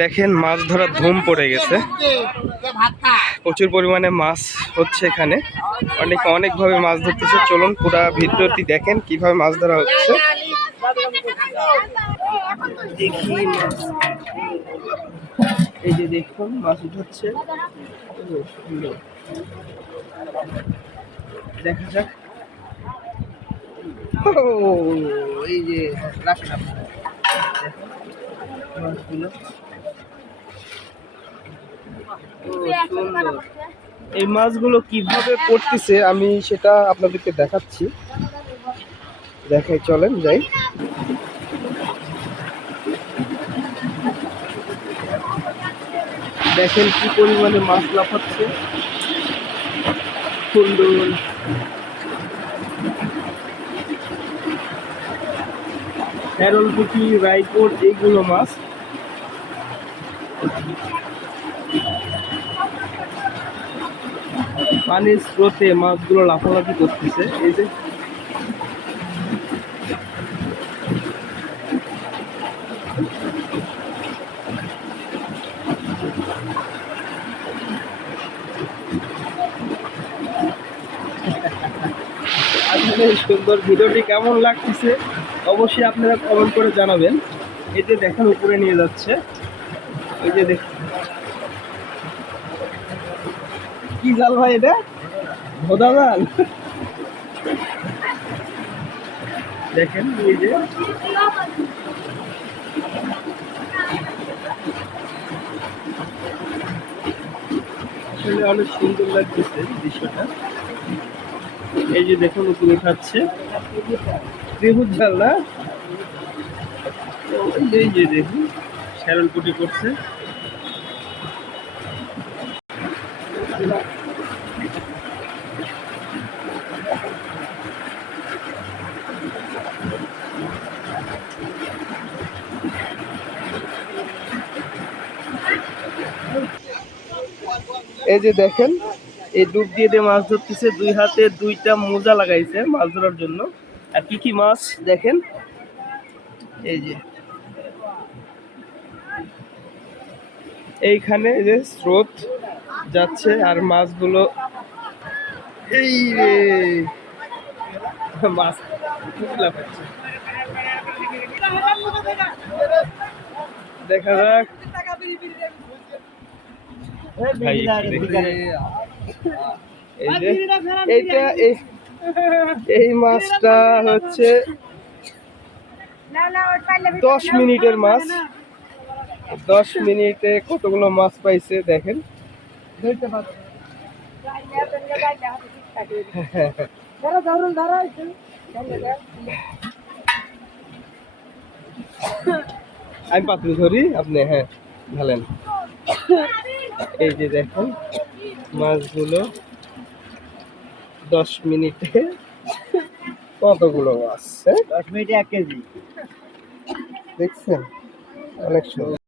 দেখেন মাছ ধরার ধুম পড়ে গেছে। প্রচুর পরিমাণে মাছ হচ্ছে এখানে। অনেক অনেকভাবে মাছ ধরতেছে। চলুন পুরা ভিডিওটি দেখেন কীভাবে মাছ ধরা হচ্ছে। এই যে দেখুন মাছ উঠাচ্ছে। দেখা যাক। এই যে। দেখুন, মাছগুলো। এই মাছগুলো কীভাবে পড়তেছে আমি সেটা আপনাদেরকে দেখাচ্ছি। দেখাই, চলেন যাই। দেখেন কি পরিমাণে মাছ লাফাচ্ছে। সুন্দর। হ্যারল পুঁটি রাইপোর্ট এইগুলো মাছ। পানির স্রোতে মাছগুলো লাফালাফি করতেছে, এই যে। সুন্দর ভিডিওটি কেমন লাগতেছে, অবশ্যই আপনারা কমেন্ট করে জানাবেন। এই যে দেখেন, উপরে নিয়ে যাচ্ছে। এই যে দেখ কি জাল ভাই এটা? ভোদা জাল? দেখেন এই যে। অনেক সুন্দর লাগতেছে দৃশ্যটা। এই যে দেখুন, উপরে উঠাচ্ছে। ত্রিভুজ জাল না? এই যে দেখুন শ্যারল পুটি করছে এই যে দেখেন, এই ডুব দিয়ে দিয়ে মাছ ধরতেছে, দুই হাতে দুইটা মোজা লাগাইছে মাছ ধরার জন্য। আর কি কি মাছ দেখেন? এই যে। এইখানে যে স্রোত যাচ্ছে আর মাছগুলো এই রে। মাছ দেখা যাক। এই এইটা এই- এই মাছটা হচ্ছে দশ মিনিটের মাছ। দশ মিনিটে কতগুলো মাছ পাইছে দেখেন। আমি পাতলি ধরি আপনি হ্যাঁ ঢালেন এই যে দেখুন মাছগুলো দশ মিনিটে কতগুলো মাছ দশ মিনিটে এক কেজি। দেখছেন? অনেক সুন্দর।